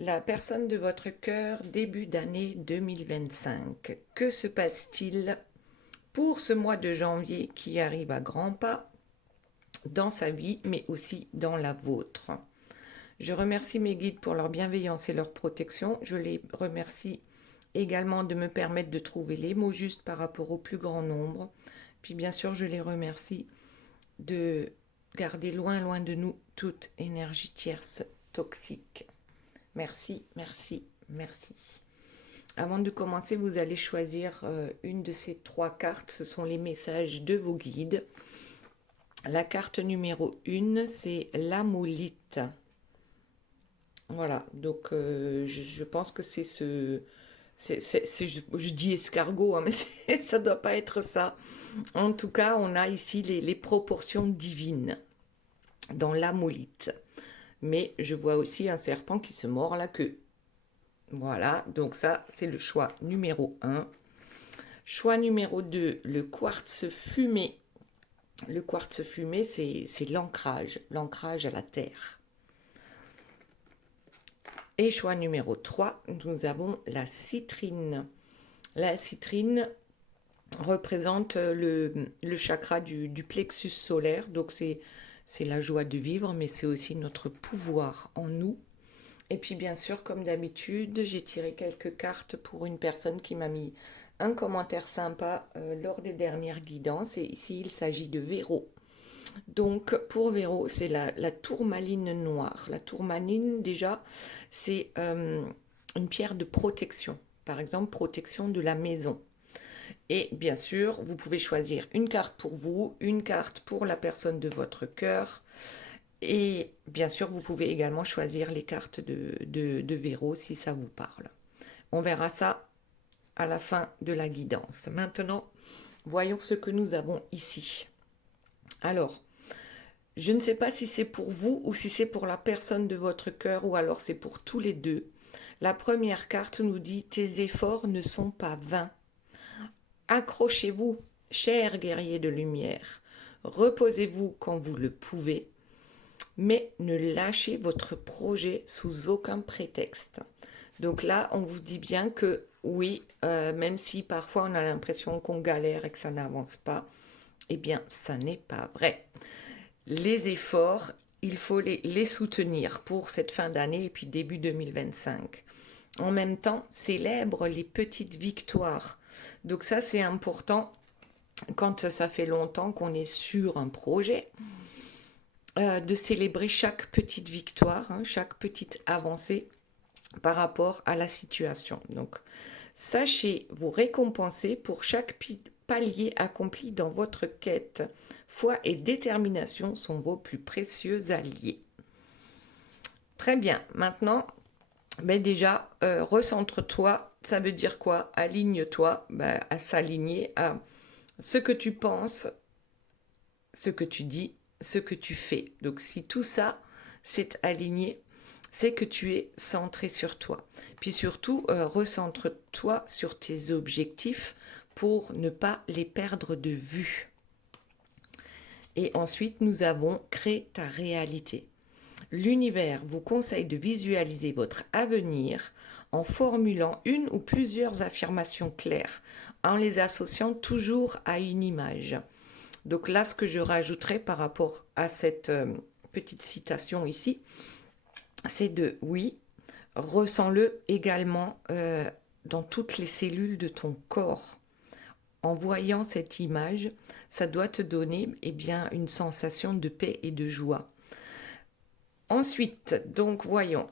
La personne de votre cœur, début d'année 2025. Que se passe-t-il pour ce mois de janvier qui arrive à grands pas dans sa vie, mais aussi dans la vôtre? Je remercie mes guides pour leur bienveillance et leur protection. Je les remercie également de me permettre de trouver les mots justes par rapport au plus grand nombre. Puis bien sûr, je les remercie de garder loin, loin de nous toute énergie tierce toxique. Merci, merci, merci. Avant de commencer, vous allez choisir une de ces trois cartes. Ce sont les messages de vos guides. La carte numéro 1, c'est l'amolite. Voilà, donc je pense que c'est ce... je dis escargot, hein, mais ça ne doit pas être ça. En tout cas, on a ici les proportions divines dans l'amolite. Mais je vois aussi un serpent qui se mord la queue. Voilà, donc ça, c'est le choix numéro 1. Choix numéro 2, le quartz fumé. Le quartz fumé, c'est l'ancrage à la terre. Et choix numéro 3, nous avons la citrine. La citrine représente le chakra du plexus solaire, donc c'est la joie de vivre, mais c'est aussi notre pouvoir en nous. Et puis bien sûr, comme d'habitude, j'ai tiré quelques cartes pour une personne qui m'a mis un commentaire sympa lors des dernières guidances. Et ici, il s'agit de Véro. Donc pour Véro, c'est la tourmaline noire. La tourmaline, déjà, c'est une pierre de protection. Par exemple, protection de la maison. Et bien sûr, vous pouvez choisir une carte pour vous, une carte pour la personne de votre cœur. Et bien sûr, vous pouvez également choisir les cartes de Véro si ça vous parle. On verra ça à la fin de la guidance. Maintenant, voyons ce que nous avons ici. Alors, je ne sais pas si c'est pour vous ou si c'est pour la personne de votre cœur ou alors c'est pour tous les deux. La première carte nous dit « Tes efforts ne sont pas vains ». Accrochez-vous, chers guerriers de lumière. Reposez-vous quand vous le pouvez. Mais ne lâchez votre projet sous aucun prétexte. Donc là, on vous dit bien que oui, même si parfois on a l'impression qu'on galère et que ça n'avance pas, eh bien, ça n'est pas vrai. Les efforts, il faut les soutenir pour cette fin d'année et puis début 2025. En même temps, célèbre les petites victoires. Donc ça, c'est important quand ça fait longtemps qu'on est sur un projet. De célébrer chaque petite victoire, chaque petite avancée par rapport à la situation. Donc, sachez vous récompenser pour chaque palier accompli dans votre quête. Foi et détermination sont vos plus précieux alliés. Très bien, maintenant, déjà, recentre-toi. Ça veut dire quoi? Aligne-toi, à s'aligner à ce que tu penses, ce que tu dis, ce que tu fais. Donc si tout ça s'est aligné, c'est que tu es centré sur toi. Puis surtout, recentre-toi sur tes objectifs pour ne pas les perdre de vue. Et ensuite, nous avons créé ta réalité. L'univers vous conseille de visualiser votre avenir en formulant une ou plusieurs affirmations claires, en les associant toujours à une image. Donc là, ce que je rajouterais par rapport à cette petite citation ici, c'est de oui, ressens-le également dans toutes les cellules de ton corps. En voyant cette image, ça doit te donner une sensation de paix et de joie. Ensuite, donc voyons,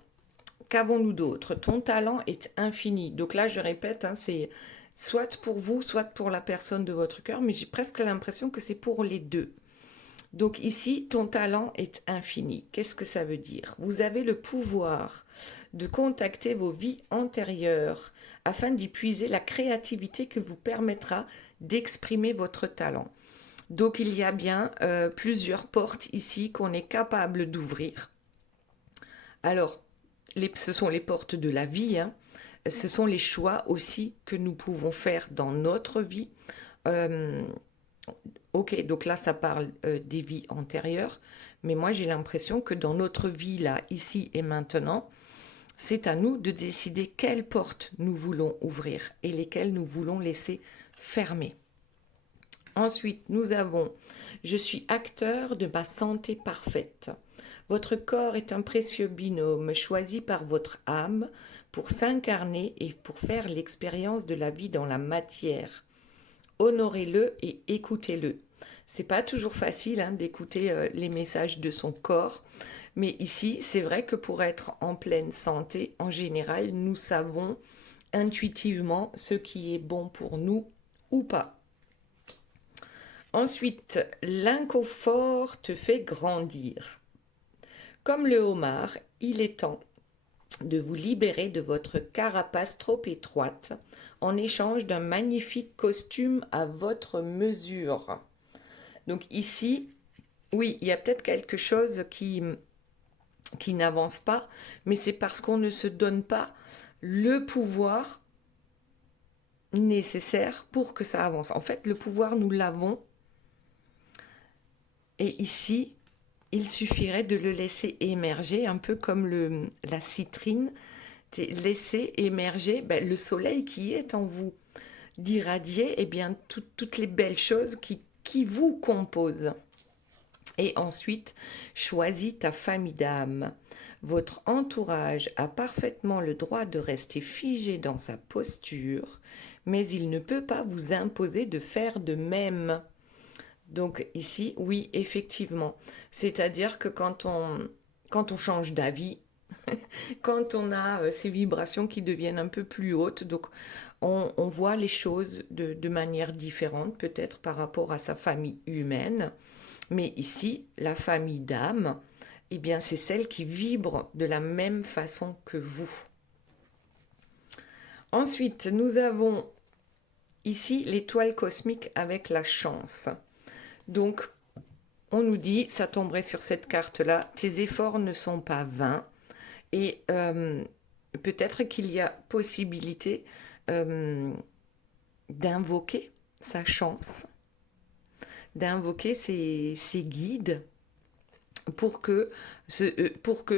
qu'avons-nous d'autre? Ton talent est infini. Donc là, je répète, c'est soit pour vous, soit pour la personne de votre cœur, mais j'ai presque l'impression que c'est pour les deux. Donc ici, ton talent est infini. Qu'est-ce que ça veut dire? Vous avez le pouvoir de contacter vos vies antérieures afin d'y puiser la créativité qui vous permettra d'exprimer votre talent. Donc il y a bien plusieurs portes ici qu'on est capable d'ouvrir. Alors, ce sont les portes de la vie, ce sont les choix aussi que nous pouvons faire dans notre vie. Ok, donc là, ça parle des vies antérieures, mais moi, j'ai l'impression que dans notre vie, là, ici et maintenant, c'est à nous de décider quelles portes nous voulons ouvrir et lesquelles nous voulons laisser fermées. Ensuite, nous avons « Je suis acteur de ma santé parfaite ». Votre corps est un précieux binôme choisi par votre âme pour s'incarner et pour faire l'expérience de la vie dans la matière. Honorez-le et écoutez-le. C'est pas toujours facile d'écouter les messages de son corps, mais ici, c'est vrai que pour être en pleine santé, en général, nous savons intuitivement ce qui est bon pour nous ou pas. Ensuite, l'inconfort te fait grandir. Comme le homard, il est temps de vous libérer de votre carapace trop étroite en échange d'un magnifique costume à votre mesure. Donc ici, oui, il y a peut-être quelque chose qui n'avance pas, mais c'est parce qu'on ne se donne pas le pouvoir nécessaire pour que ça avance. En fait, le pouvoir, nous l'avons. Et ici, il suffirait de le laisser émerger, un peu comme la citrine. Laisser émerger le soleil qui est en vous, d'irradier toutes les belles choses qui vous composent. Et ensuite, choisis ta famille d'âme. Votre entourage a parfaitement le droit de rester figé dans sa posture, mais il ne peut pas vous imposer de faire de même. Donc ici, oui, effectivement. C'est-à-dire que quand on change d'avis, quand on a ces vibrations qui deviennent un peu plus hautes, donc on voit les choses de manière différente, peut-être par rapport à sa famille humaine. Mais ici, la famille d'âme, eh bien, c'est celle qui vibre de la même façon que vous. Ensuite, nous avons ici l'étoile cosmique avec la chance. Donc, on nous dit, ça tomberait sur cette carte-là, tes efforts ne sont pas vains. Et peut-être qu'il y a possibilité d'invoquer sa chance, d'invoquer ses guides pour que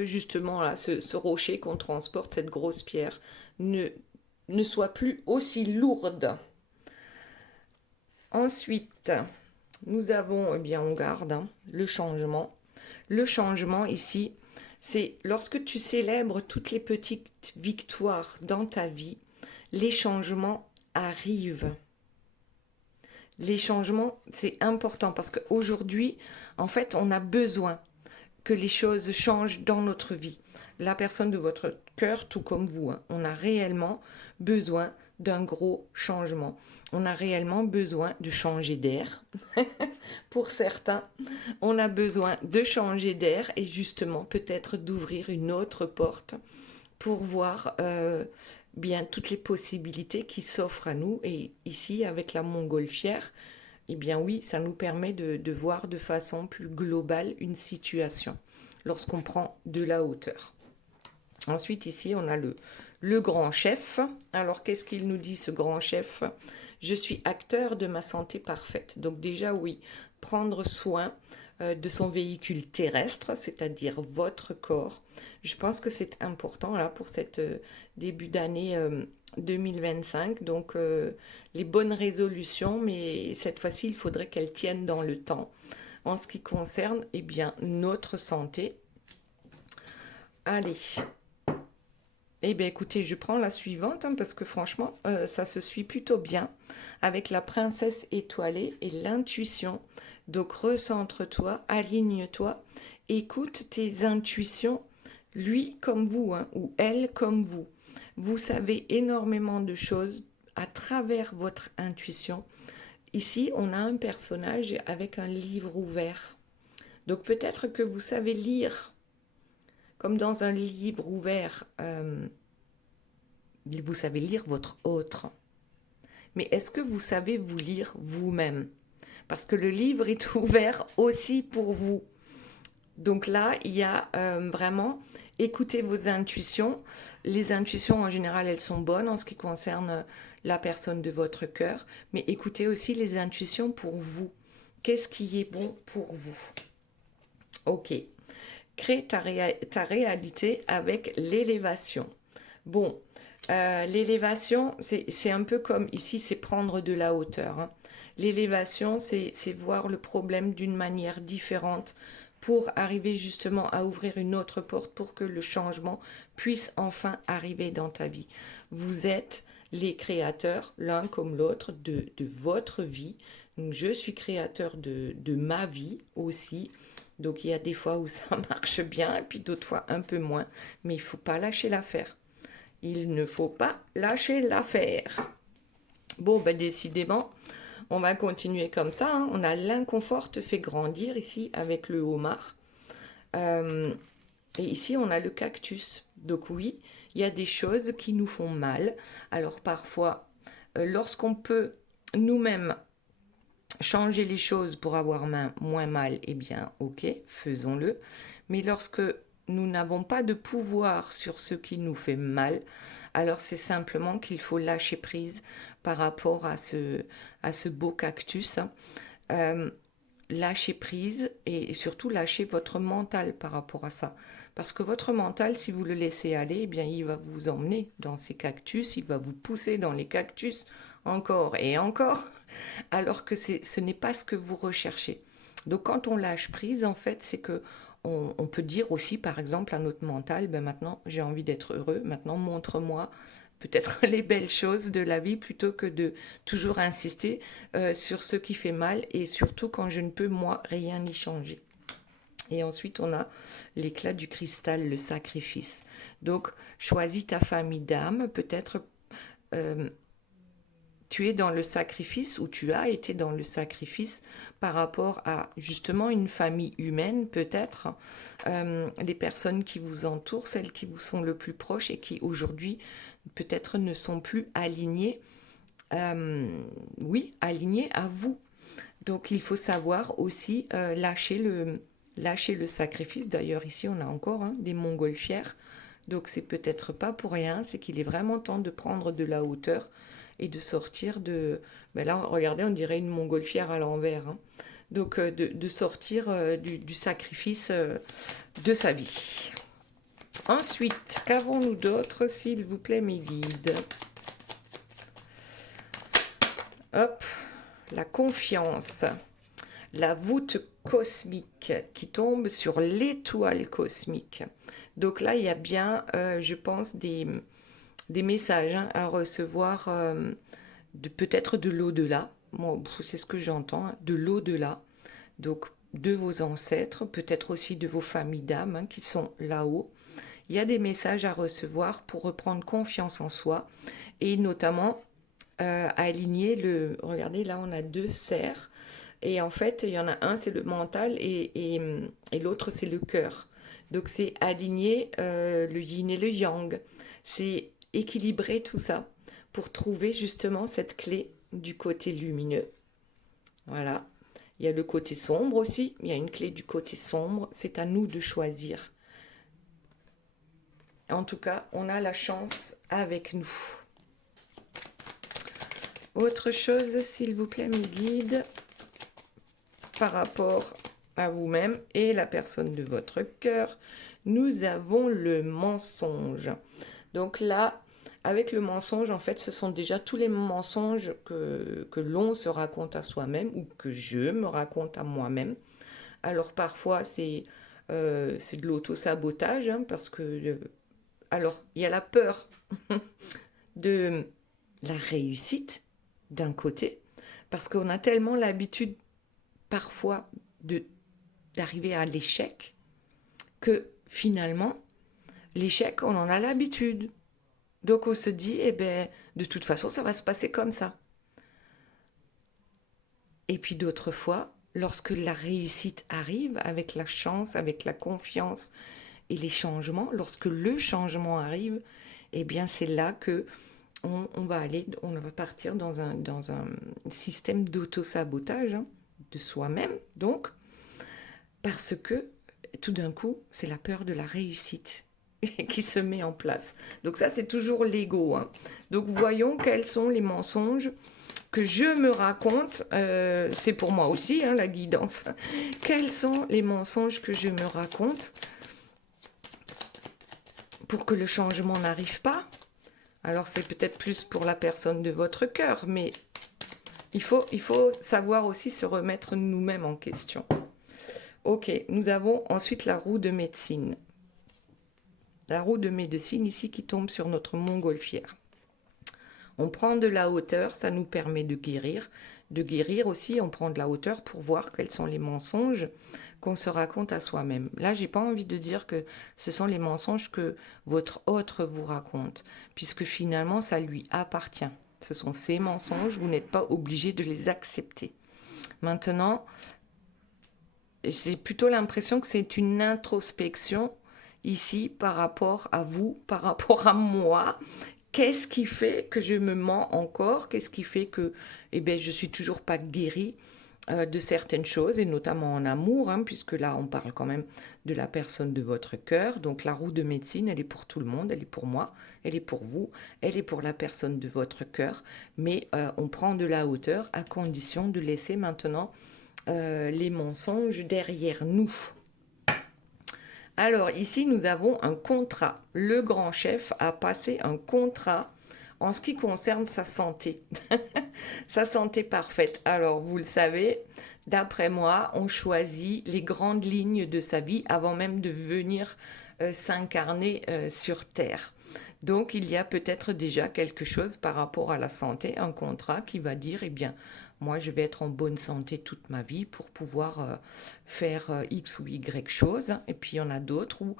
justement là, ce rocher qu'on transporte, cette grosse pierre, ne soit plus aussi lourde. Ensuite, nous avons, on garde le changement. Le changement ici, c'est lorsque tu célèbres toutes les petites victoires dans ta vie, les changements arrivent. Les changements, c'est important parce qu'aujourd'hui, en fait, on a besoin que les choses changent dans notre vie. La personne de votre cœur, tout comme vous, on a réellement besoin d'un gros changement. On a réellement besoin de changer d'air. Pour certains, on a besoin de changer d'air et justement peut-être d'ouvrir une autre porte pour voir toutes les possibilités qui s'offrent à nous. Et ici, avec la montgolfière, oui, ça nous permet de voir de façon plus globale une situation lorsqu'on prend de la hauteur. Ensuite, ici, on a le grand chef. Alors, qu'est-ce qu'il nous dit, ce grand chef ? Je suis acteur de ma santé parfaite. Donc déjà, oui, prendre soin de son véhicule terrestre, c'est-à-dire votre corps. Je pense que c'est important là pour cette début d'année 2025. Donc, les bonnes résolutions, mais cette fois-ci, il faudrait qu'elles tiennent dans le temps. En ce qui concerne, notre santé. Allez. Écoutez, je prends la suivante parce que franchement, ça se suit plutôt bien avec la princesse étoilée et l'intuition. Donc, recentre-toi, aligne-toi, écoute tes intuitions, lui comme vous, ou elle comme vous. Vous savez énormément de choses à travers votre intuition. Ici, on a un personnage avec un livre ouvert. Donc, peut-être que vous savez lire comme dans un livre ouvert, vous savez lire votre autre. Mais est-ce que vous savez vous lire vous-même ? Parce que le livre est ouvert aussi pour vous. Donc là, il y a vraiment, écoutez vos intuitions. Les intuitions, en général, elles sont bonnes en ce qui concerne la personne de votre cœur. Mais écoutez aussi les intuitions pour vous. Qu'est-ce qui est bon pour vous ? Ok. crée ta réalité avec l'élévation. Bon, l'élévation, c'est un peu comme ici, c'est prendre de la hauteur, hein. L'élévation, c'est voir le problème d'une manière différente pour arriver justement à ouvrir une autre porte pour que le changement puisse enfin arriver dans ta vie. Vous êtes les créateurs, l'un comme l'autre, de votre vie. Donc, je suis créateur de ma vie aussi. Donc, il y a des fois où ça marche bien et puis d'autres fois un peu moins. Mais il ne faut pas lâcher l'affaire. Il ne faut pas lâcher l'affaire. Bon, ben décidément, on va continuer comme ça, hein. On a l'inconfort te fait grandir ici avec le homard. Et ici, on a le cactus. Donc oui, il y a des choses qui nous font mal. Alors parfois, lorsqu'on peut nous-mêmes changer les choses pour avoir moins mal, eh bien, ok, faisons-le. Mais lorsque nous n'avons pas de pouvoir sur ce qui nous fait mal, alors c'est simplement qu'il faut lâcher prise par rapport à ce beau cactus, hein. Lâcher prise et surtout lâcher votre mental par rapport à ça. Parce que votre mental, si vous le laissez aller, eh bien, il va vous emmener dans ces cactus, il va vous pousser dans les cactus encore et encore, alors que ce n'est pas ce que vous recherchez. Donc quand on lâche prise, en fait, c'est que on peut dire aussi, par exemple, à notre mental, ben maintenant j'ai envie d'être heureux, maintenant montre-moi peut-être les belles choses de la vie plutôt que de toujours insister sur ce qui fait mal et surtout quand je ne peux moi rien y changer. Et ensuite, on a l'éclat du cristal, le sacrifice. Donc, choisis ta famille d'âme. Peut-être tu es dans le sacrifice ou tu as été dans le sacrifice par rapport à justement une famille humaine, peut-être. Les personnes qui vous entourent, celles qui vous sont le plus proches et qui aujourd'hui peut-être ne sont plus alignées, oui, alignées à vous. Donc, il faut savoir aussi lâcher le sacrifice. D'ailleurs, ici, on a encore des montgolfières. Donc, c'est peut-être pas pour rien. C'est qu'il est vraiment temps de prendre de la hauteur et de sortir de... Ben là, regardez, on dirait une montgolfière à l'envers, hein. Donc, de sortir du sacrifice de sa vie. Ensuite, qu'avons-nous d'autre, s'il vous plaît, mes guides? Hop, la confiance. La voûte cosmique qui tombe sur l'étoile cosmique. Donc là, il y a bien, je pense, des messages à recevoir peut-être de l'au-delà. Moi, c'est ce que j'entends, hein, de l'au-delà. Donc, de vos ancêtres, peut-être aussi de vos familles d'âmes qui sont là-haut. Il y a des messages à recevoir pour reprendre confiance en soi et notamment aligner le... Regardez, là, on a 2 cerfs. Et en fait, il y en a un, c'est le mental et l'autre, c'est le cœur. Donc, c'est aligner le yin et le yang. C'est équilibrer tout ça pour trouver justement cette clé du côté lumineux. Voilà. Il y a le côté sombre aussi. Il y a une clé du côté sombre. C'est à nous de choisir. En tout cas, on a la chance avec nous. Autre chose, s'il vous plaît, mes guides, par rapport à vous-même et la personne de votre cœur, nous avons le mensonge. Donc là, avec le mensonge, en fait, ce sont déjà tous les mensonges que l'on se raconte à soi-même ou que je me raconte à moi-même. Alors parfois, c'est de l'auto-sabotage, hein, parce que... alors, il y a la peur de la réussite d'un côté, parce qu'on a tellement l'habitude parfois d'arriver à l'échec que finalement, l'échec, on en a l'habitude. Donc on se dit, eh ben, de toute façon, ça va se passer comme ça. Et puis d'autres fois, lorsque la réussite arrive, avec la chance, avec la confiance et les changements, lorsque le changement arrive, eh bien c'est là que on va partir dans un système d'auto-sabotage, hein, de soi-même, donc, parce que tout d'un coup, c'est la peur de la réussite qui se met en place. Donc ça, c'est toujours l'ego, hein. Donc voyons quels sont les mensonges que je me raconte. C'est pour moi aussi, hein, la guidance. Quels sont les mensonges que je me raconte pour que le changement n'arrive pas. Alors c'est peut-être plus pour la personne de votre cœur, mais il faut savoir aussi se remettre nous-mêmes en question. Ok, nous avons ensuite la roue de médecine. La roue de médecine ici qui tombe sur notre montgolfière. On prend de la hauteur, ça nous permet de guérir. De guérir aussi, on prend de la hauteur pour voir quels sont les mensonges qu'on se raconte à soi-même. Là, j'ai pas envie de dire que ce sont les mensonges que votre autre vous raconte, puisque finalement, ça lui appartient. Ce sont ses mensonges, vous n'êtes pas obligé de les accepter. Maintenant, j'ai plutôt l'impression que c'est une introspection ici par rapport à vous, par rapport à moi. Qu'est-ce qui fait que je me mens encore? Qu'est-ce qui fait que je suis toujours pas guérie de certaines choses, et notamment en amour, hein, puisque là, on parle quand même de la personne de votre cœur. Donc la roue de médecine, elle est pour tout le monde, elle est pour moi, elle est pour vous, elle est pour la personne de votre cœur. Mais on prend de la hauteur à condition de laisser maintenant les mensonges derrière nous. Alors ici, nous avons un contrat. Le grand chef a passé un contrat en ce qui concerne sa santé. Sa santé parfaite. Alors, vous le savez, d'après moi, on choisit les grandes lignes de sa vie avant même de venir s'incarner sur Terre. Donc, il y a peut-être déjà quelque chose par rapport à la santé, un contrat qui va dire, eh bien, moi, je vais être en bonne santé toute ma vie pour pouvoir faire X ou Y choses. Et puis, il y en a d'autres où,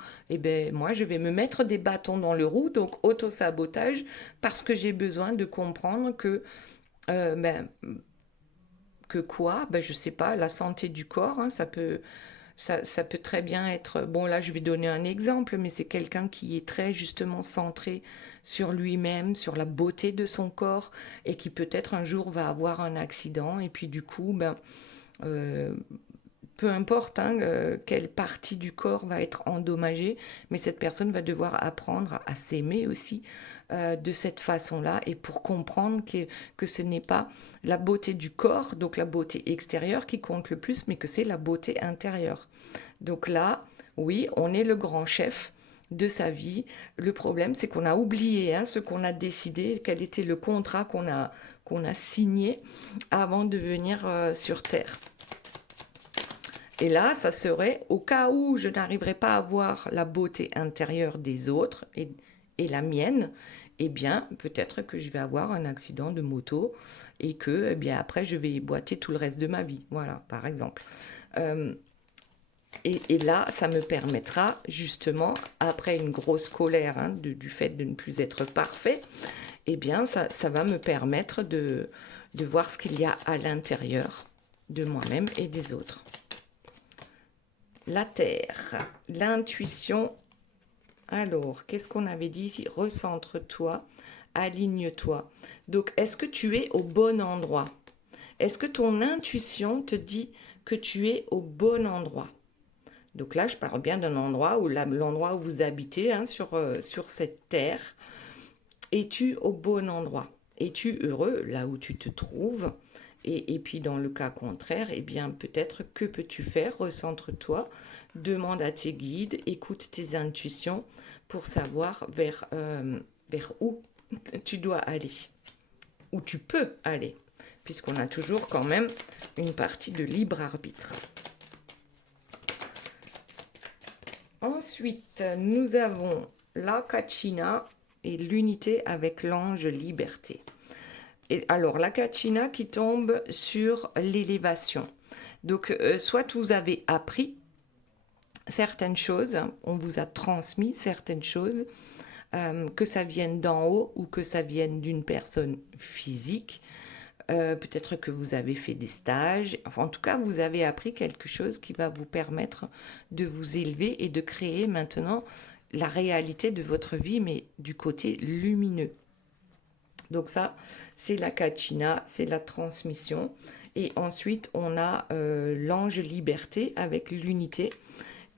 moi, je vais me mettre des bâtons dans le roue, donc auto-sabotage, parce que j'ai besoin de comprendre que, je sais pas, la santé du corps, hein, ça peut très bien être... Bon, là, je vais donner un exemple, mais c'est quelqu'un qui est très justement centré sur lui-même, sur la beauté de son corps, et qui peut-être un jour va avoir un accident, et puis du coup, peu importe quelle partie du corps va être endommagée, mais cette personne va devoir apprendre à s'aimer aussi de cette façon-là, et pour comprendre que ce n'est pas la beauté du corps, donc la beauté extérieure qui compte le plus, mais que c'est la beauté intérieure. Donc là, oui, on est le grand chef de sa vie. Le problème, c'est qu'on a oublié ce qu'on a décidé, quel était le contrat qu'on a signé avant de venir sur Terre. Et là, ça serait au cas où je n'arriverais pas à voir la beauté intérieure des autres et la mienne, eh bien, peut-être que je vais avoir un accident de moto et que, après, je vais boiter tout le reste de ma vie. Voilà, par exemple. Et là, ça me permettra justement, après une grosse colère du fait de ne plus être parfait, eh bien, ça va me permettre de voir ce qu'il y a à l'intérieur de moi-même et des autres. La terre, l'intuition. Alors, qu'est-ce qu'on avait dit ici? Recentre-toi, aligne-toi. Donc, est-ce que tu es au bon endroit? Est-ce que ton intuition te dit que tu es au bon endroit? Donc là, je parle bien d'un endroit, l'endroit où vous habitez sur cette terre. Es-tu au bon endroit? Es-tu heureux là où tu te trouves? Et puis dans le cas contraire, eh bien peut-être que peux-tu faire? Recentre-toi, demande à tes guides, écoute tes intuitions pour savoir vers où tu dois aller, où tu peux aller, puisqu'on a toujours quand même une partie de libre arbitre. Ensuite, nous avons la Kachina et l'unité avec l'ange liberté. Et alors, la Kachina qui tombe sur l'élévation. Donc, soit vous avez appris certaines choses, on vous a transmis certaines choses, que ça vienne d'en haut ou que ça vienne d'une personne physique. Peut-être que vous avez fait des stages. Enfin, en tout cas, vous avez appris quelque chose qui va vous permettre de vous élever et de créer maintenant la réalité de votre vie, mais du côté lumineux. Donc ça, c'est la Kachina, c'est la transmission. Et ensuite, on a l'ange liberté avec l'unité.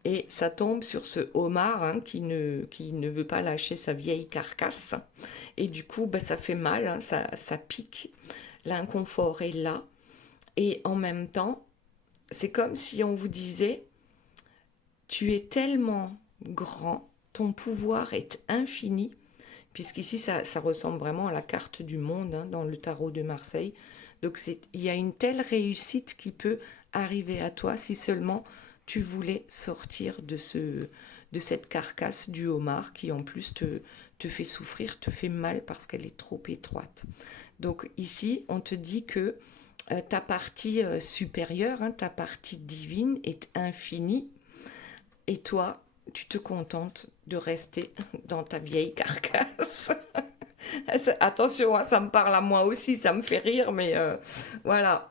Et ça tombe sur ce homard qui ne veut pas lâcher sa vieille carcasse. Et du coup, ça fait mal, ça pique. L'inconfort est là. Et en même temps, c'est comme si on vous disait, tu es tellement grand, ton pouvoir est infini, puisqu'ici, ça ressemble vraiment à la carte du monde hein, dans le tarot de Marseille. Donc, il y a une telle réussite qui peut arriver à toi si seulement tu voulais sortir de cette carcasse du homard qui, en plus, te fait souffrir, te fait mal parce qu'elle est trop étroite. Donc, ici, on te dit que ta partie supérieure, hein, ta partie divine est infinie et toi, tu te contentes de rester dans ta vieille carcasse. Attention, hein, ça me parle à moi aussi, ça me fait rire, mais voilà.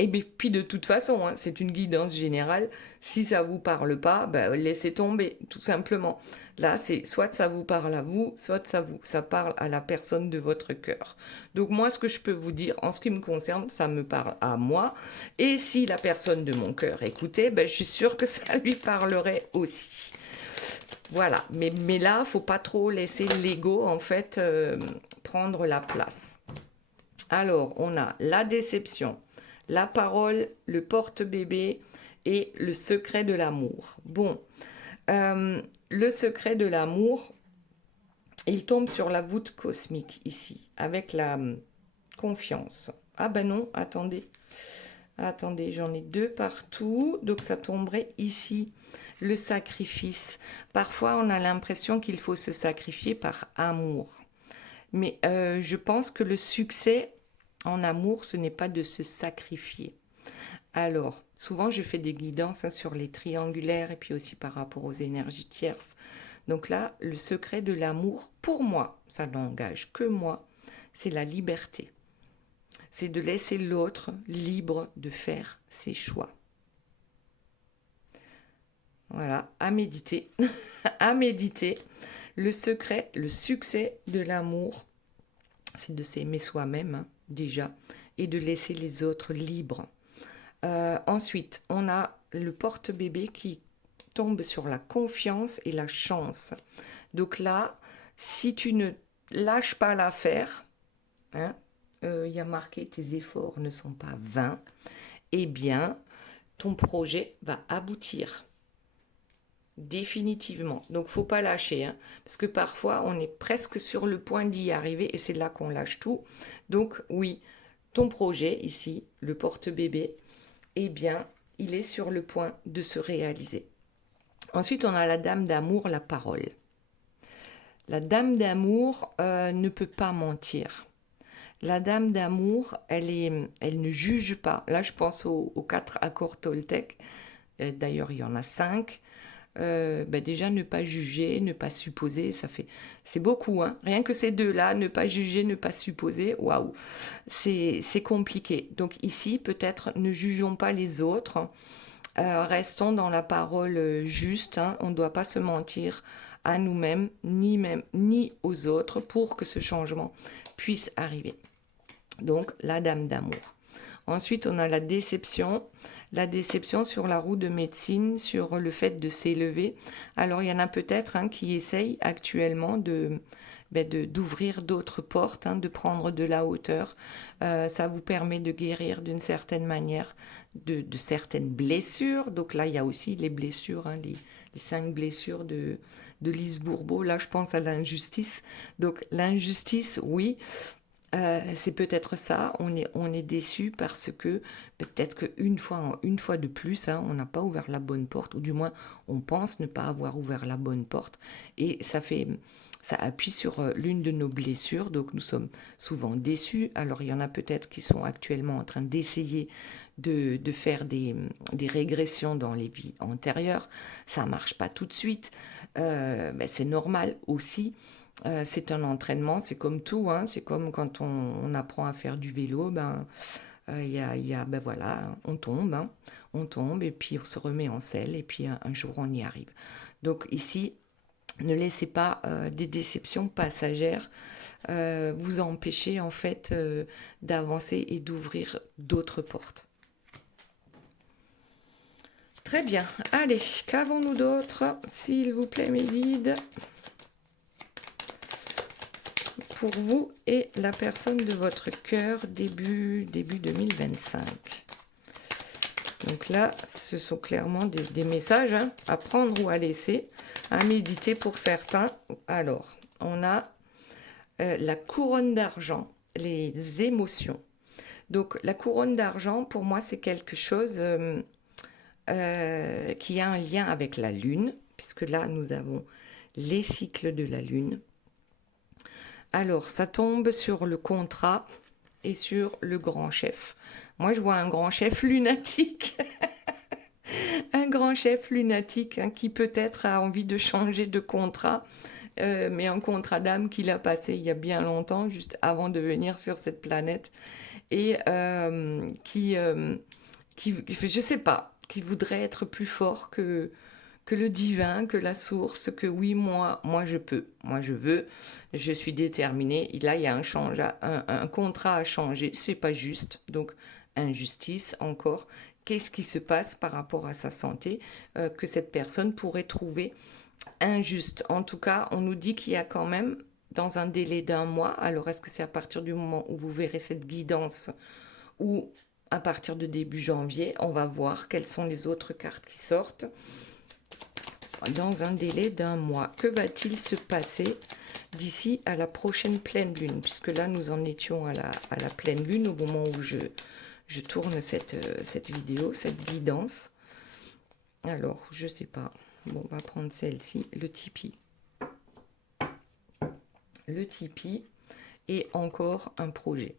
Et puis de toute façon, hein, c'est une guidance générale. Si ça vous parle pas, ben, laissez tomber, tout simplement. Là, c'est soit ça vous parle à vous, soit ça parle à la personne de votre cœur. Donc moi, ce que je peux vous dire, en ce qui me concerne, ça me parle à moi. Et si la personne de mon cœur écoutait, ben, je suis sûre que ça lui parlerait aussi. Voilà, mais là, faut pas trop laisser l'ego, en fait, prendre la place. Alors, on a la déception, la parole, le porte-bébé et le secret de l'amour. Bon, le secret de l'amour, il tombe sur la voûte cosmique ici, avec la confiance. Ah ben non, attendez. Attendez, j'en ai deux partout, donc ça tomberait ici, le sacrifice. Parfois, on a l'impression qu'il faut se sacrifier par amour. Mais je pense que le succès en amour, ce n'est pas de se sacrifier. Alors, souvent, je fais des guidances hein, sur les triangulaires et puis aussi par rapport aux énergies tierces. Donc là, le secret de l'amour, pour moi, ça n'engage que moi, c'est la liberté. C'est de laisser l'autre libre de faire ses choix. Voilà, à méditer. À méditer. Le secret, le succès de l'amour, c'est de s'aimer soi-même hein, déjà et de laisser les autres libres. Ensuite, on a le porte-bébé qui tombe sur la confiance et la chance. Donc là, si tu ne lâches pas l'affaire, hein, y a marqué tes efforts ne sont pas vains, eh bien, ton projet va aboutir. Définitivement. Donc, faut pas lâcher, hein, parce que parfois, on est presque sur le point d'y arriver et c'est là qu'on lâche tout. Donc, oui, ton projet ici, le porte-bébé, eh bien, il est sur le point de se réaliser. Ensuite, on a la dame d'amour, la parole. La dame d'amour ne peut pas mentir. La dame d'amour, elle ne juge pas. Là, je pense aux 4 accords Toltec. D'ailleurs, il y en a 5. Déjà, ne pas juger, ne pas supposer, c'est beaucoup. Hein. Rien que ces deux-là, ne pas juger, ne pas supposer, waouh, c'est compliqué. Donc ici, peut-être, ne jugeons pas les autres. Restons dans la parole juste. Hein. On ne doit pas se mentir à nous-mêmes, ni aux autres, pour que ce changement puisse arriver. Donc, la dame d'amour. Ensuite, on a la déception sur la roue de médecine, sur le fait de s'élever. Alors, il y en a peut-être hein, qui essayent actuellement d'ouvrir d'autres portes, hein, de prendre de la hauteur. Ça vous permet de guérir d'une certaine manière de certaines blessures. Donc là, il y a aussi les blessures, hein, les 5 blessures de Lise Bourbeau. Là, je pense à l'injustice. Donc l'injustice, oui. C'est peut-être ça, on est déçu parce que peut-être qu'une fois de plus, hein, on n'a pas ouvert la bonne porte, ou du moins on pense ne pas avoir ouvert la bonne porte, et ça appuie sur l'une de nos blessures, donc nous sommes souvent déçus. Alors il y en a peut-être qui sont actuellement en train d'essayer de faire des régressions dans les vies antérieures, ça ne marche pas tout de suite, c'est normal aussi. C'est un entraînement, c'est comme tout, hein, c'est comme quand on apprend à faire du vélo, voilà, on tombe et puis on se remet en selle et puis un jour on y arrive. Donc ici, ne laissez pas des déceptions passagères vous empêcher en fait d'avancer et d'ouvrir d'autres portes. Très bien, allez, qu'avons-nous d'autre, s'il vous plaît mes guides, pour vous et la personne de votre cœur début 2025. Donc là, ce sont clairement des messages hein, à prendre ou à laisser, à méditer pour certains. Alors, on a la couronne d'argent, les émotions. Donc la couronne d'argent, pour moi, c'est quelque chose qui a un lien avec la lune, puisque là, nous avons les cycles de la lune. Alors, ça tombe sur le contrat et sur le grand chef. Moi, je vois un grand chef lunatique. Un grand chef lunatique hein, qui peut-être a envie de changer de contrat, mais un contrat d'âme qu'il a passé il y a bien longtemps, juste avant de venir sur cette planète, et je sais pas, qui voudrait être plus fort que le divin, que la source, que oui, moi je peux, moi je veux, je suis déterminée. Et là, il y a un contrat à changer, c'est pas juste, donc injustice encore. Qu'est-ce qui se passe par rapport à sa santé que cette personne pourrait trouver injuste? En tout cas, on nous dit qu'il y a quand même dans un délai d'1 mois. Alors, est-ce que c'est à partir du moment où vous verrez cette guidance ou à partir de début janvier? On va voir quelles sont les autres cartes qui sortent. Dans un délai d'1 mois, que va-t-il se passer d'ici à la prochaine pleine lune? Puisque là, nous en étions à la pleine lune au moment où je tourne cette vidéo, cette guidance. Alors, je sais pas. Bon, on va prendre celle-ci, le Tipeee. Le Tipeee et encore un projet.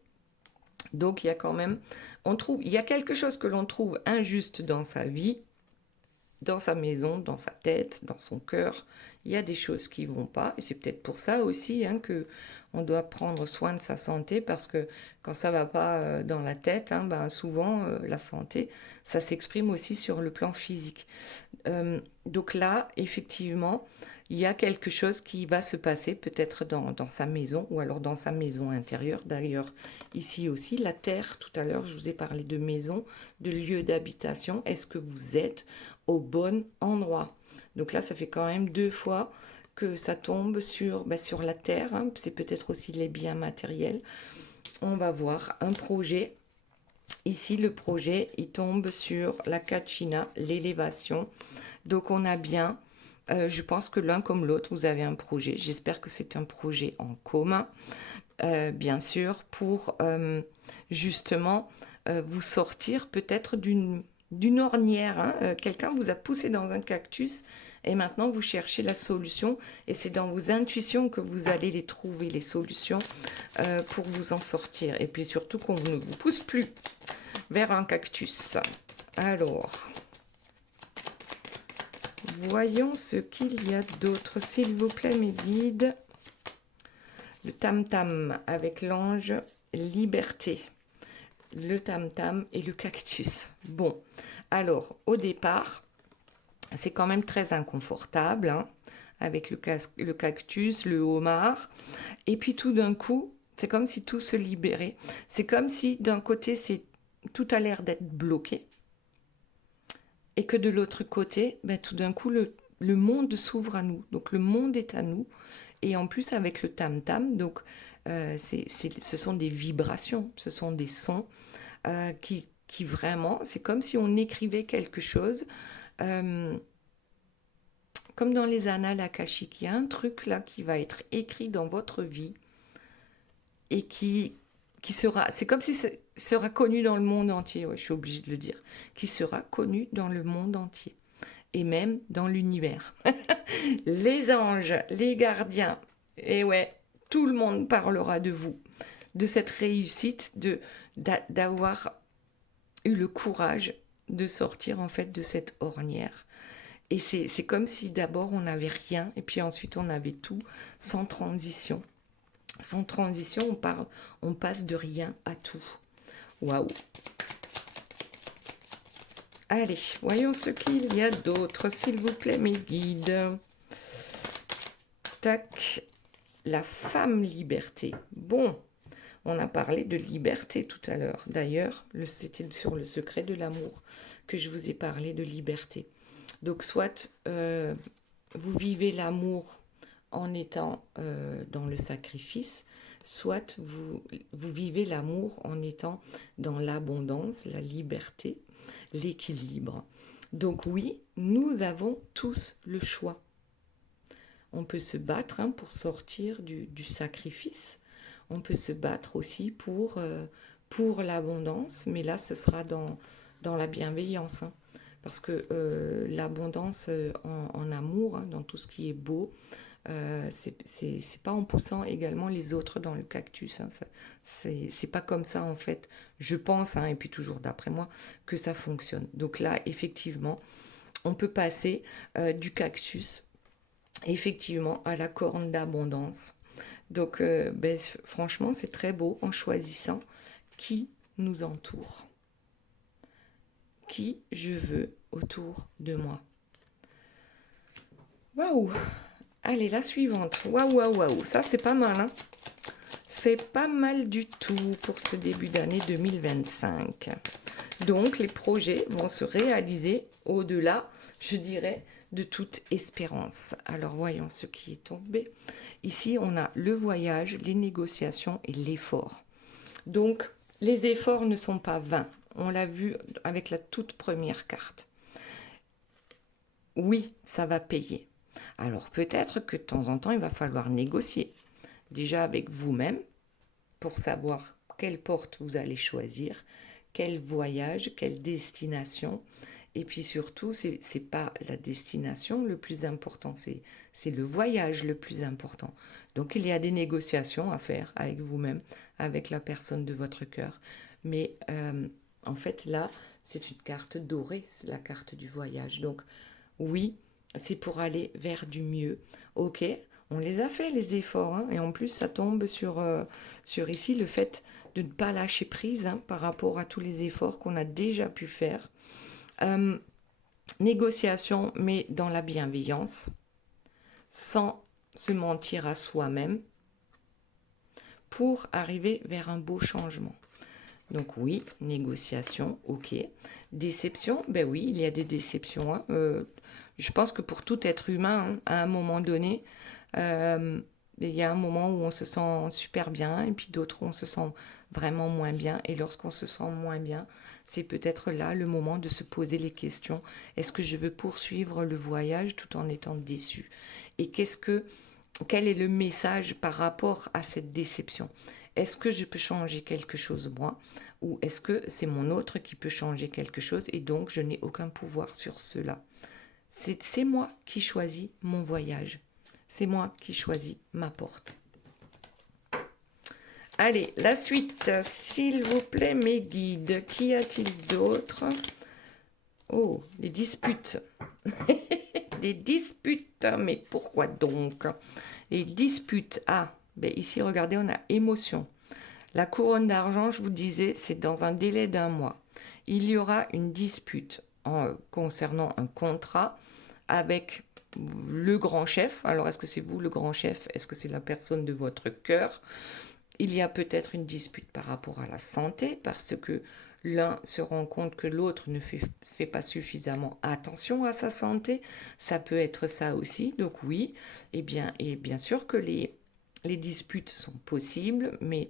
Donc, il y a quand même, il y a quelque chose que l'on trouve injuste dans sa vie, dans sa maison, dans sa tête, dans son cœur. Il y a des choses qui vont pas, et c'est peut-être pour ça aussi hein, que on doit prendre soin de sa santé, parce que quand ça va pas dans la tête, hein, ben souvent la santé, ça s'exprime aussi sur le plan physique. Donc là, effectivement, il y a quelque chose qui va se passer peut-être dans sa maison ou alors dans sa maison intérieure. D'ailleurs, ici aussi, la terre, tout à l'heure, je vous ai parlé de maison, de lieu d'habitation. Est-ce que vous êtes au bon endroit? Donc là, ça fait quand même 2 fois que ça tombe sur la terre. Hein. C'est peut-être aussi les biens matériels. On va voir un projet. Ici, le projet, il tombe sur la Kachina, l'élévation. Donc, on a bien, je pense que l'un comme l'autre, vous avez un projet. J'espère que c'est un projet en commun, bien sûr, pour justement vous sortir peut-être d'une ornière. Hein. Quelqu'un vous a poussé dans un cactus et maintenant vous cherchez la solution. Et c'est dans vos intuitions que vous allez les trouver, les solutions, pour vous en sortir. Et puis surtout qu'on ne vous pousse plus vers un cactus. Alors, voyons ce qu'il y a d'autre, s'il vous plaît, mes guides. Le tam-tam avec l'ange liberté. Le tam-tam et le cactus. Bon, alors, au départ, c'est quand même très inconfortable, hein, avec le cactus, le homard. Et puis tout d'un coup, c'est comme si tout se libérait. C'est comme si d'un côté, tout a l'air d'être bloqué. Et que de l'autre côté, tout d'un coup, le monde s'ouvre à nous. Donc le monde est à nous. Et en plus, avec le tam-tam, donc ce sont des vibrations, ce sont des sons qui vraiment, c'est comme si on écrivait quelque chose. Comme dans les annales akashiques, il y a un truc là qui va être écrit dans votre vie et qui sera, c'est comme si ça sera connu dans le monde entier, ouais, je suis obligée de le dire, qui sera connu dans le monde entier et même dans l'univers. Les anges, les gardiens, et ouais, tout le monde parlera de vous, de cette réussite, d'avoir eu le courage de sortir en fait de cette ornière. Et c'est comme si d'abord on n'avait rien et puis ensuite on avait tout, sans transition. Sans transition, on passe de rien à tout. Waouh! Allez, voyons ce qu'il y a d'autre, s'il vous plaît, mes guides. Tac, la femme liberté. Bon, on a parlé de liberté tout à l'heure. D'ailleurs, c'était sur le secret de l'amour que je vous ai parlé de liberté. Donc, soit vous vivez l'amour en étant dans le sacrifice, soit vous vivez l'amour en étant dans l'abondance, la liberté, l'équilibre. Donc oui, nous avons tous le choix. On peut se battre pour sortir du sacrifice. On peut se battre aussi pour l'abondance, mais là, ce sera dans la bienveillance. Parce que l'abondance en amour, dans tout ce qui est beau, c'est pas en poussant également les autres dans le cactus. C'est pas comme ça, en fait, je pense, et puis toujours d'après moi, que ça fonctionne. Donc là, effectivement, on peut passer du cactus effectivement à la corne d'abondance. Donc franchement, c'est très beau en choisissant qui nous entoure, qui je veux autour de moi. Waouh! Allez, la suivante. Waouh, waouh, waouh. Ça, c'est pas mal, C'est pas mal du tout pour ce début d'année 2025. Donc, les projets vont se réaliser au-delà, je dirais, de toute espérance. Alors, voyons ce qui est tombé. Ici, on a le voyage, les négociations et l'effort. Donc, les efforts ne sont pas vains. On l'a vu avec la toute première carte. Oui, ça va payer. Alors, peut-être que de temps en temps, il va falloir négocier. Déjà avec vous-même, pour savoir quelle porte vous allez choisir, quel voyage, quelle destination. Et puis surtout, c'est pas la destination le plus important, c'est le voyage le plus important. Donc il y a des négociations à faire avec vous-même, avec la personne de votre cœur. Mais en fait là, c'est une carte dorée, c'est la carte du voyage. Donc oui, c'est pour aller vers du mieux. Ok, on les a fait les efforts, et en plus ça tombe sur ici le fait de ne pas lâcher prise par rapport à tous les efforts qu'on a déjà pu faire. Négociation, mais dans la bienveillance, sans se mentir à soi-même, pour arriver vers un beau changement. Donc oui, négociation, ok. Déception, ben oui, il y a des déceptions. Je pense que pour tout être humain, à un moment donné, il y a un moment où on se sent super bien et puis d'autres où on se sent vraiment moins bien. Et lorsqu'on se sent moins bien, c'est peut-être là le moment de se poser les questions. Est-ce que je veux poursuivre le voyage tout en étant déçu? Et quel est le message par rapport à cette déception? Est-ce que je peux changer quelque chose moi? Ou est-ce que c'est mon autre qui peut changer quelque chose et donc je n'ai aucun pouvoir sur cela? C'est moi qui choisis mon voyage. C'est moi qui choisis ma porte. Allez, la suite, s'il vous plaît, mes guides. Qu'y a-t-il d'autre? Oh, des disputes. Des disputes, mais pourquoi donc? Les disputes. Ah, ben ici, regardez, on a émotion. La couronne d'argent, je vous disais, c'est dans un délai d'1 mois. Il y aura une dispute concernant un contrat avec le grand chef. Alors, est-ce que c'est vous le grand chef? Est-ce que c'est la personne de votre cœur? Il y a peut-être une dispute par rapport à la santé parce que l'un se rend compte que l'autre ne fait pas suffisamment attention à sa santé. Ça peut être ça aussi. Donc oui, et bien sûr que les disputes sont possibles, mais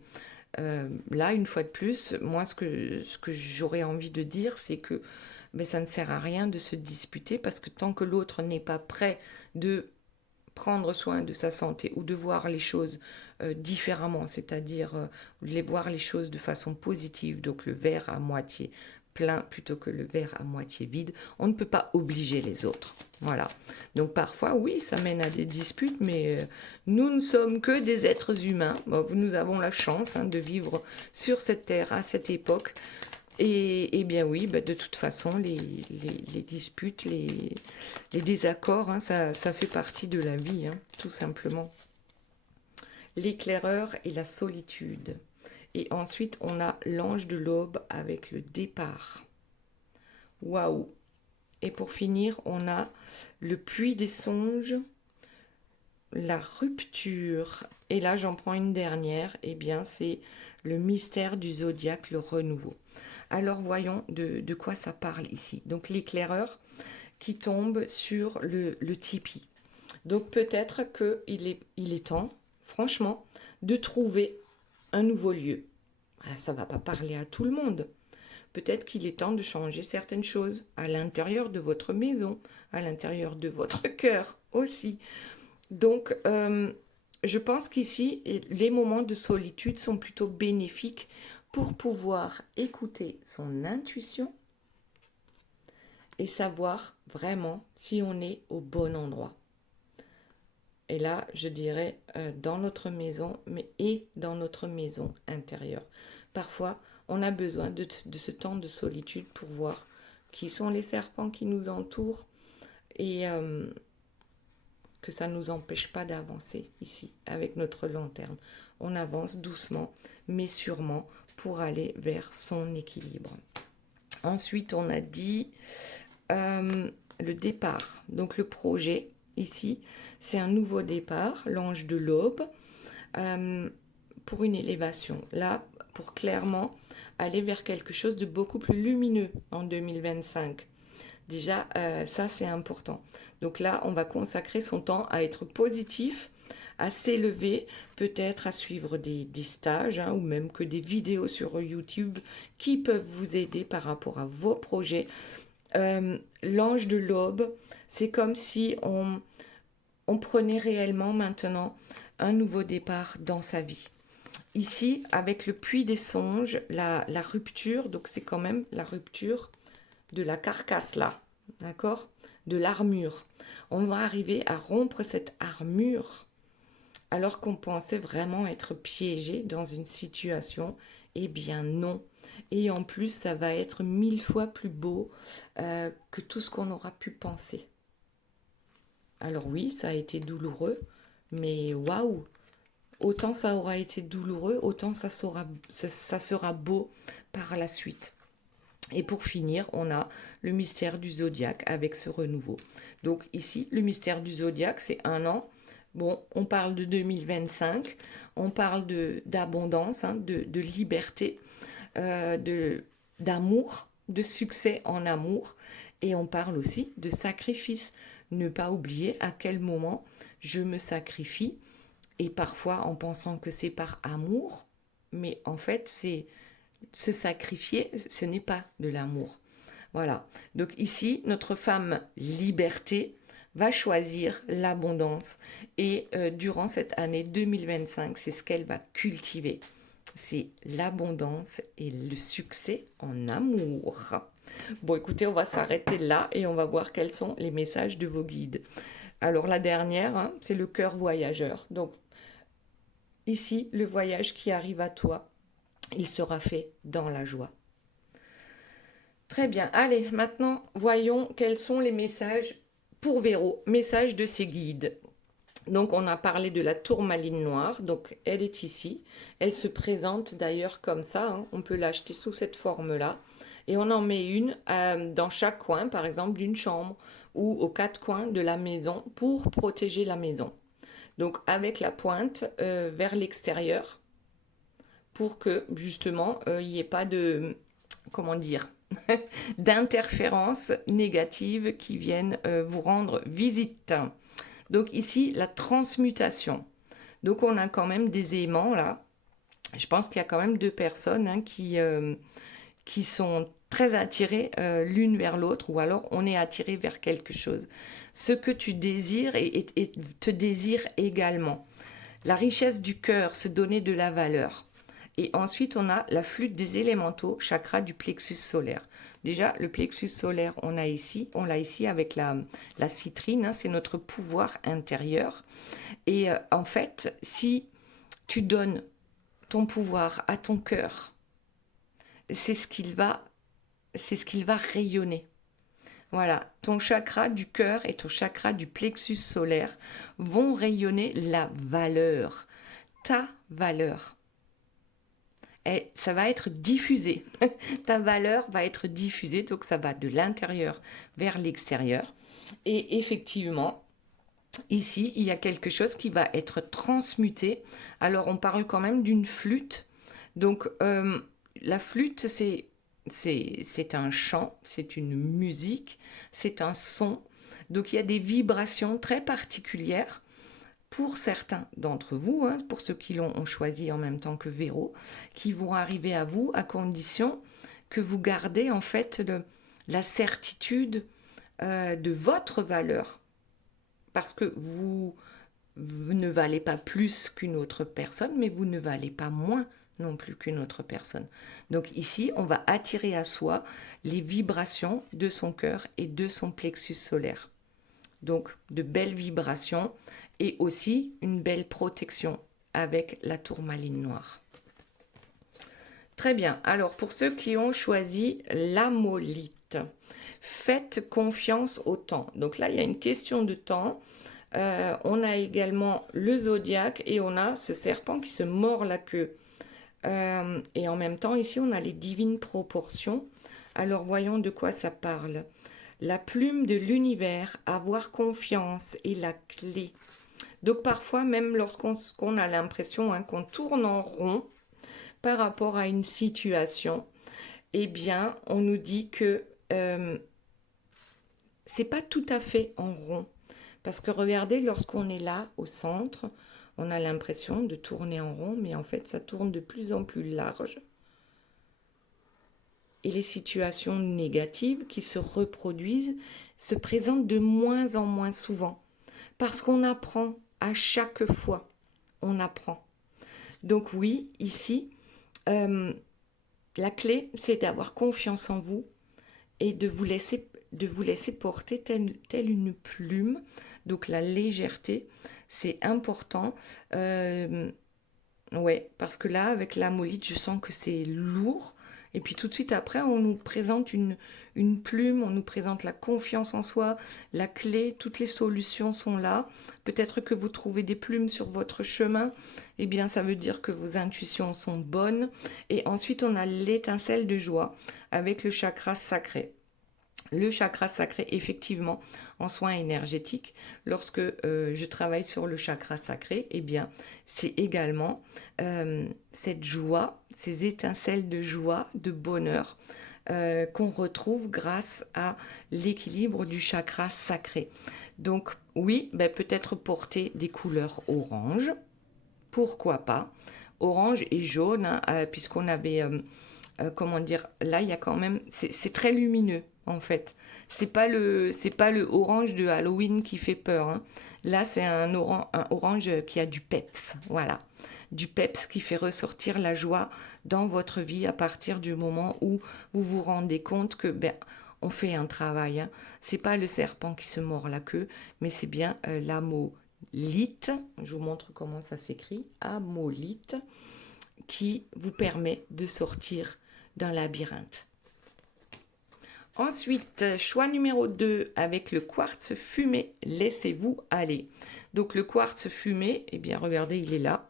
là, une fois de plus, moi, ce que j'aurais envie de dire, c'est que ça ne sert à rien de se disputer parce que tant que l'autre n'est pas prêt de prendre soin de sa santé ou de voir les choses différemment, c'est-à-dire voir les choses de façon positive, donc le verre à moitié plein plutôt que le verre à moitié vide, on ne peut pas obliger les autres. Voilà. Donc parfois, oui, ça mène à des disputes, mais nous ne sommes que des êtres humains. Bon, nous avons la chance de vivre sur cette terre à cette époque. Et bien oui, de toute façon, les disputes, les désaccords, ça fait partie de la vie, tout simplement. L'éclaireur et la solitude. Et ensuite, on a l'ange de l'aube avec le départ. Waouh! Et pour finir, on a le puits des songes, la rupture. Et là, j'en prends une dernière. Eh bien, c'est le mystère du zodiaque, le renouveau. Alors, voyons de quoi ça parle ici. Donc, l'éclaireur qui tombe sur le tipi. Donc peut-être il est temps, franchement, de trouver un nouveau lieu. Ah, ça ne va pas parler à tout le monde. Peut-être qu'il est temps de changer certaines choses à l'intérieur de votre maison, à l'intérieur de votre cœur aussi. Donc, je pense qu'ici, les moments de solitude sont plutôt bénéfiques pour pouvoir écouter son intuition et savoir vraiment si on est au bon endroit. Et là, je dirais dans notre maison, et dans notre maison intérieure. Parfois, on a besoin de ce temps de solitude pour voir qui sont les serpents qui nous entourent et que ça ne nous empêche pas d'avancer ici avec notre lanterne. On avance doucement, mais sûrement pour aller vers son équilibre. Ensuite, on a dit le départ, donc le projet. Ici, c'est un nouveau départ, l'ange de l'aube, pour une élévation. Là, pour clairement aller vers quelque chose de beaucoup plus lumineux en 2025. Déjà, ça, c'est important. Donc là, on va consacrer son temps à être positif, à s'élever, peut-être à suivre des stages ou même que des vidéos sur YouTube qui peuvent vous aider par rapport à vos projets. L'ange de l'aube, c'est comme si on prenait réellement maintenant un nouveau départ dans sa vie. Ici, avec le puits des songes, la rupture, donc c'est quand même la rupture de la carcasse là, d'accord, de l'armure. On va arriver à rompre cette armure alors qu'on pensait vraiment être piégé dans une situation. Eh bien non. Et en plus, ça va être 1000 fois plus beau que tout ce qu'on aura pu penser. Alors oui, ça a été douloureux, mais waouh! Autant ça aura été douloureux, autant ça sera beau par la suite. Et pour finir, on a le mystère du zodiaque avec ce renouveau. Donc ici, le mystère du zodiaque, c'est un an. Bon, on parle de 2025, on parle d'abondance, de liberté, d'amour, de succès en amour. Et on parle aussi de sacrifice. Ne pas oublier à quel moment je me sacrifie. Et parfois en pensant que c'est par amour, mais en fait, c'est se sacrifier, ce n'est pas de l'amour. Voilà. Donc ici, notre femme liberté va choisir l'abondance et durant cette année 2025, c'est ce qu'elle va cultiver. C'est l'abondance et le succès en amour. Bon, écoutez, on va s'arrêter là et on va voir quels sont les messages de vos guides. Alors la dernière, c'est le cœur voyageur. Donc ici, le voyage qui arrive à toi, il sera fait dans la joie. Très bien. Allez, maintenant, voyons quels sont les messages pour Véro. Messages de ses guides. Donc, on a parlé de la tourmaline noire. Donc, elle est ici. Elle se présente d'ailleurs comme ça. On peut l'acheter sous cette forme-là. Et on en met une dans chaque coin, par exemple, d'une chambre ou aux 4 coins de la maison pour protéger la maison. Donc, avec la pointe vers l'extérieur pour que, justement, il n'y ait pas de... Comment dire d'interférences négatives qui viennent vous rendre visite. Donc ici, la transmutation. Donc on a quand même des aimants là. Je pense qu'il y a quand même 2 personnes qui sont très attirées l'une vers l'autre, ou alors on est attiré vers quelque chose. Ce que tu désires et te désire également. La richesse du cœur, se donner de la valeur. Et ensuite, on a la flûte des élémentaux, chakra du plexus solaire. Déjà, le plexus solaire, on l'a ici avec la citrine, c'est notre pouvoir intérieur. Et en fait, si tu donnes ton pouvoir à ton cœur, c'est ce qu'il va rayonner. Voilà, ton chakra du cœur et ton chakra du plexus solaire vont rayonner la valeur, ta valeur. Et ça va être diffusé. Ta valeur va être diffusée, donc ça va de l'intérieur vers l'extérieur. Et effectivement, ici, il y a quelque chose qui va être transmuté. Alors, on parle quand même d'une flûte. Donc, la flûte, c'est un chant, c'est une musique, c'est un son. Donc il y a des vibrations très particulières pour certains d'entre vous, hein, pour ceux qui l'ont choisi en même temps que Véro, qui vont arriver à vous à condition que vous gardez en fait la certitude de votre valeur. Parce que vous ne valez pas plus qu'une autre personne, mais vous ne valez pas moins non plus qu'une autre personne. Donc ici, on va attirer à soi les vibrations de son cœur et de son plexus solaire. Donc de belles vibrations et aussi une belle protection avec la tourmaline noire. Très bien. Alors pour ceux qui ont choisi l'amolite, faites confiance au temps. Donc là, il y a une question de temps. On a également le zodiaque et on a ce serpent qui se mord la queue. Et en même temps, ici, on a les divines proportions. Alors, voyons de quoi ça parle. La plume de l'univers, avoir confiance est la clé. Donc, parfois, même lorsqu'on a l'impression qu'on tourne en rond par rapport à une situation, eh bien, on nous dit que c'est pas tout à fait en rond. Parce que regardez, lorsqu'on est là, au centre, on a l'impression de tourner en rond, mais en fait, ça tourne de plus en plus large. Et les situations négatives qui se reproduisent se présentent de moins en moins souvent. Parce qu'on apprend à chaque fois. On apprend. Donc oui, ici, la clé, c'est d'avoir confiance en vous et de vous laisser porter telle une plume. Donc la légèreté, c'est important. Ouais, parce que là, avec l'amolite, je sens que c'est lourd. Et puis tout de suite après, on nous présente une plume, on nous présente la confiance en soi, la clé, toutes les solutions sont là. Peut-être que vous trouvez des plumes sur votre chemin, eh bien ça veut dire que vos intuitions sont bonnes. Et ensuite, on a l'étincelle de joie avec le chakra sacré. Le chakra sacré, effectivement, en soins énergétiques, lorsque je travaille sur le chakra sacré, eh bien, c'est également cette joie, ces étincelles de joie, de bonheur qu'on retrouve grâce à l'équilibre du chakra sacré. Donc, oui, peut-être porter des couleurs orange, pourquoi pas, orange et jaune, hein, puisqu'on avait... comment dire, là il y a quand même, c'est très lumineux en fait. C'est pas le orange de Halloween qui fait peur, hein. Là c'est un orange qui a du peps, voilà, du peps qui fait ressortir la joie dans votre vie à partir du moment où vous vous rendez compte que on fait un travail, hein. C'est pas le serpent qui se mord la queue, mais c'est bien l'amolite. Je vous montre comment ça s'écrit, amolite, qui vous permet de sortir d'un labyrinthe. Ensuite, choix numéro 2 avec le quartz fumé, laissez-vous aller. Donc le quartz fumé, eh bien regardez, il est là.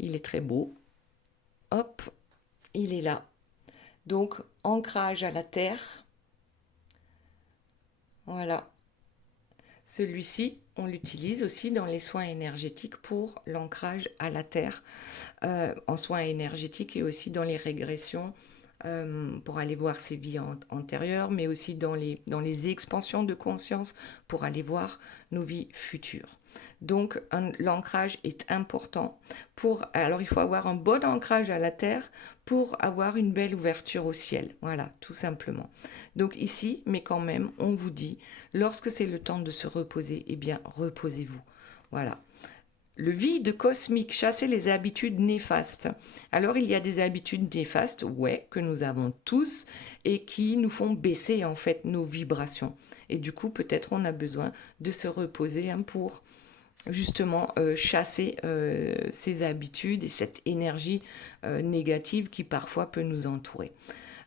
Il est très beau. Hop, il est là. Donc ancrage à la terre. Voilà. Celui-ci, on l'utilise aussi dans les soins énergétiques pour l'ancrage à la terre, en soins énergétiques et aussi dans les régressions pour aller voir ses vies antérieures, mais aussi dans les expansions de conscience pour aller voir nos vies futures. Donc l'ancrage est important alors il faut avoir un bon ancrage à la terre pour avoir une belle ouverture au ciel, voilà, tout simplement. Donc ici, mais quand même, on vous dit, lorsque c'est le temps de se reposer, eh bien reposez-vous, voilà. Le vide cosmique, chasser les habitudes néfastes. Alors il y a des habitudes néfastes, ouais, que nous avons tous et qui nous font baisser en fait nos vibrations. Et du coup, peut-être on a besoin de se reposer pour justement chasser ces habitudes et cette énergie négative qui parfois peut nous entourer.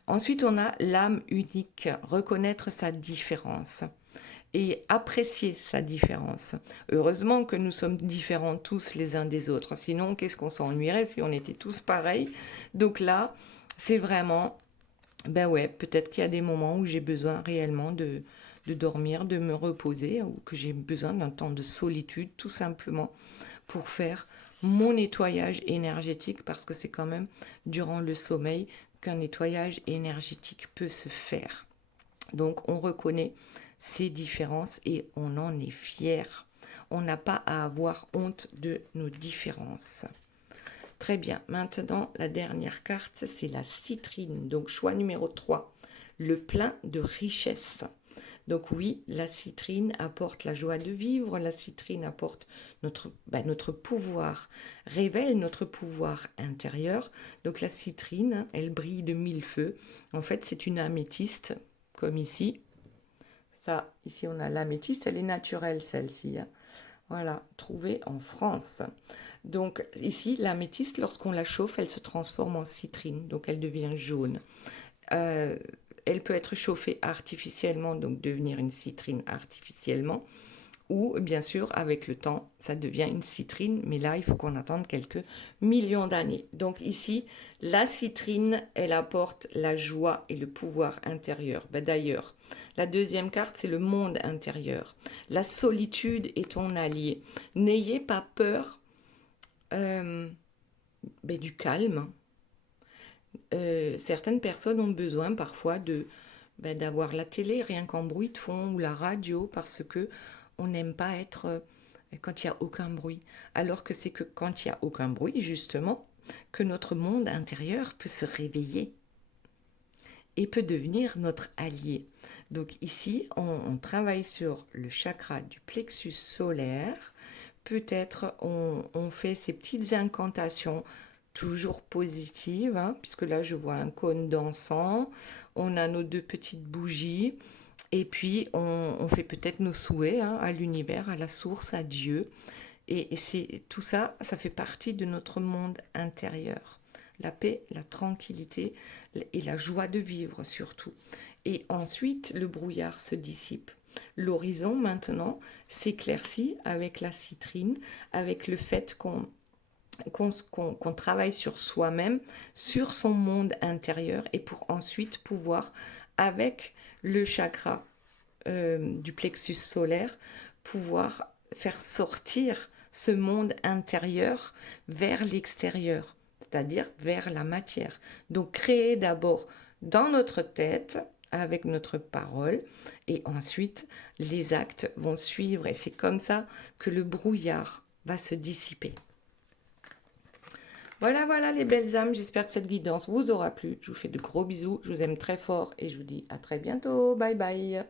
Ensuite, on a l'âme unique, reconnaître sa différence et apprécier sa différence. Heureusement que nous sommes différents tous les uns des autres, sinon qu'est-ce qu'on s'ennuierait si on était tous pareils. Donc là, c'est vraiment, peut-être qu'il y a des moments où j'ai besoin réellement de dormir, de me reposer, ou que j'ai besoin d'un temps de solitude, tout simplement, pour faire mon nettoyage énergétique, parce que c'est quand même durant le sommeil qu'un nettoyage énergétique peut se faire. Donc on reconnaît ces différences et on en est fier. On n'a pas à avoir honte de nos différences. Très bien, maintenant la dernière carte, c'est la citrine. Donc choix numéro 3, le plein de richesse. Donc oui, la citrine apporte la joie de vivre, la citrine apporte notre pouvoir, révèle notre pouvoir intérieur. Donc la citrine, elle brille de mille feux. En fait, c'est une améthyste, comme ici. Ça, ici on a l'améthyste, elle est naturelle celle-ci. Hein. Voilà, trouvée en France. Donc ici, l'améthyste, lorsqu'on la chauffe, elle se transforme en citrine, donc elle devient jaune. Euh, Elle peut être chauffée artificiellement, donc devenir une citrine artificiellement, ou bien sûr, avec le temps, ça devient une citrine, mais là, il faut qu'on attende quelques millions d'années. Donc ici, la citrine, elle apporte la joie et le pouvoir intérieur. D'ailleurs, la deuxième carte, c'est le monde intérieur. La solitude est ton allié. N'ayez pas peur du calme. Certaines personnes ont besoin parfois d'avoir la télé rien qu'en bruit de fond ou la radio parce que on n'aime pas être quand il n'y a aucun bruit. Alors que c'est que quand il n'y a aucun bruit, justement, que notre monde intérieur peut se réveiller et peut devenir notre allié. Donc ici, on travaille sur le chakra du plexus solaire. Peut-être on fait ces petites incantations toujours positives, hein, puisque là je vois un cône d'encens, on a nos deux petites bougies, et puis on fait peut-être nos souhaits hein, à l'univers, à la source, à Dieu. Et c'est tout ça, ça fait partie de notre monde intérieur. La paix, la tranquillité et la joie de vivre surtout. Et ensuite, le brouillard se dissipe. L'horizon maintenant s'éclaircit avec la citrine, avec le fait qu'on travaille sur soi-même, sur son monde intérieur, et pour ensuite pouvoir, avec le chakra du plexus solaire, pouvoir faire sortir ce monde intérieur vers l'extérieur, c'est-à-dire vers la matière. Donc créer d'abord dans notre tête, avec notre parole, et ensuite les actes vont suivre, et c'est comme ça que le brouillard va se dissiper. Voilà, voilà les belles âmes, j'espère que cette guidance vous aura plu. Je vous fais de gros bisous, je vous aime très fort et je vous dis à très bientôt. Bye bye.